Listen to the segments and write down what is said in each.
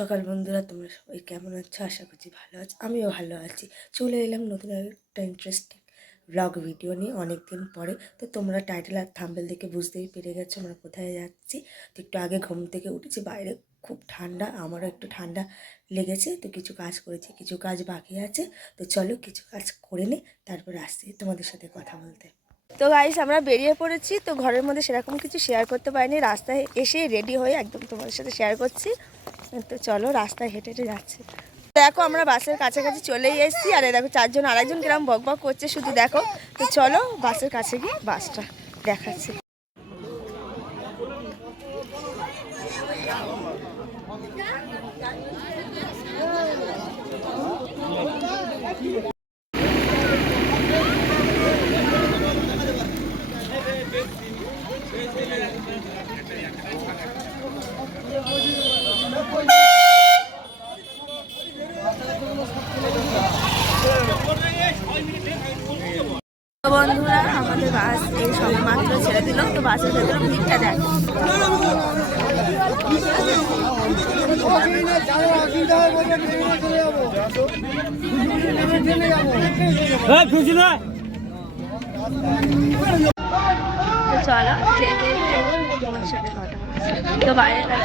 সকাল বন্ধুরা, তোমরা সবাই কেমন আছো? আশা করছি ভালো আছো। আমিও ভালো আছি। চলে এলাম নতুন একটা ইন্টারেস্টিং ব্লগ ভিডিও নিয়ে অনেক দিন পরে। তো তোমরা টাইটেল আর থাম্বনেল দেখে বুঝতেই পেরে গেছো আমরা কোথায় যাচ্ছি। তো একটু আগে ঘুম থেকে উঠেছি, বাইরে খুব ঠান্ডা, আমারও একটু ঠান্ডা লেগেছে। তো কিছু কাজ করেছি, কিছু কাজ বাকি আছে। তো চলো কিছু কাজ করে নিই, তারপর আসছি তোমাদের সাথে কথা বলতে। তো গাইস, আমরা বেরিয়ে পড়েছি। তো ঘরের মধ্যে সেরকম কিছু শেয়ার করতে পারিনি, রাস্তায় এসে রেডি হয়ে একদম তোমাদের সাথে শেয়ার করছি। তো চলো, রাস্তায় হেঁটে হেঁটে যাচ্ছি। দেখো আমরা বাসের কাছাকাছি চলেই এসেছি। আর দেখো চারজন আরেকজন কিরম বক বক করছে শুধু দেখো। তো চলো বাসের কাছে গিয়ে বাসটা দেখাচ্ছি। বন্ধুরা, আমাদের বাস এই সবেমাত্র ছেড়ে দিল। তো বাসের ভেতরে ভিড়টা দেখো। চলো তো বাইরে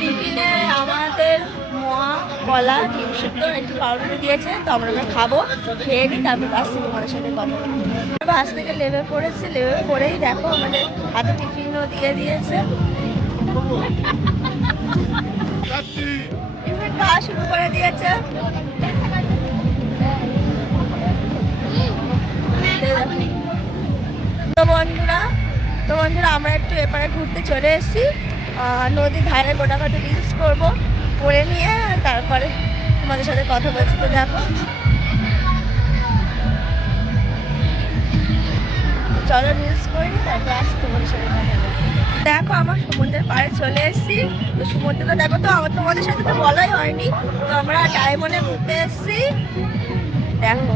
টিফিনে আমাদের মোয়া, কলা, ডিম সিদ্ধ, একটু পাউরুটি দিয়েছে। তো আমরা খাবো, খেয়ে নিই, তারপর আসছি তোমাদের সাথে কথা বলবো। বাস থেকে নেমে পড়েছি, নেমে পড়েই দেখো আমাদের হাতে টিফিনও দিয়ে দিয়েছে। টিফিন খাওয়া শুরু করে দিয়েছে। তো বন্ধুরা আমরা একটু এপারে ঘুরতে চলে এসেছি। নদীর ধারে গোটাঘাটে রিলস করবো, করে নিয়ে তারপরে তোমাদের সাথে কথা বলছি। তো দেখো, চলো রিলস করে নিই, তারপর আসছি তোমাদের সাথে কথা বলছি। দেখো আমার সমুদ্রের পাড়ে চলে এসেছি। তো সমুদ্রটা দেখো, তো আমার তোমাদের সাথে তো বলাই হয়নি। তো আমরা ডায়মন্ডে ঘুরতে এসেছি, দেখো।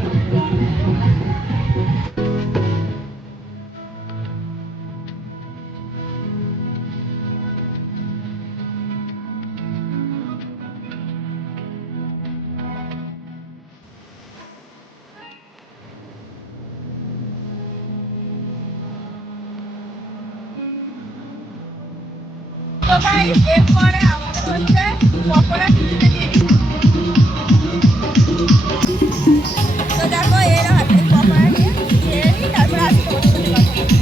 তো ভাই এরপরে আমাদের হচ্ছে পকোড়া কিনতে দিয়েছি। তো দেখো এর হাতে পকোড়া নিয়ে খেয়ে নিই, তারপরে আসি তোমাদের সাথে কথা বলছি।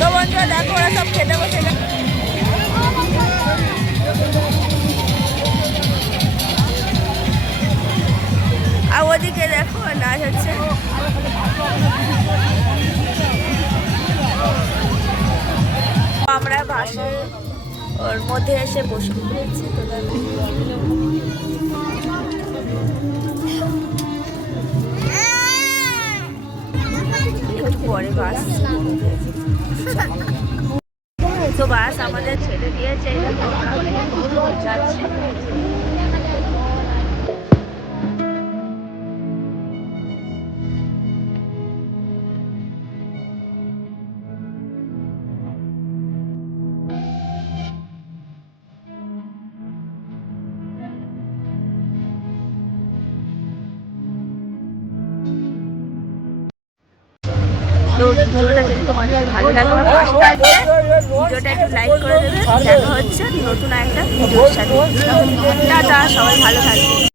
তো বন্ধুরা দেখো ওরা সব খেতে বসে গেছে। আর ওদিকে দেখো নাচ হচ্ছে। আমরা বাসে ওর মধ্যে এসে বসে পড়েছি। তো দেখো একটু পরে বাস, তো বাস আমাদের ছেড়ে দিয়েছে, যাচ্ছে। তো ভিডিওটা যদি তোমার কাছে ভালো লাগে আমার পাশে থাকবে, ভিডিওটা একটু লাইক করে দেবে। দেখা হচ্ছে নতুন একটা ভিডিওর সাথে। টাটা, সবাই ভালো থাকবে।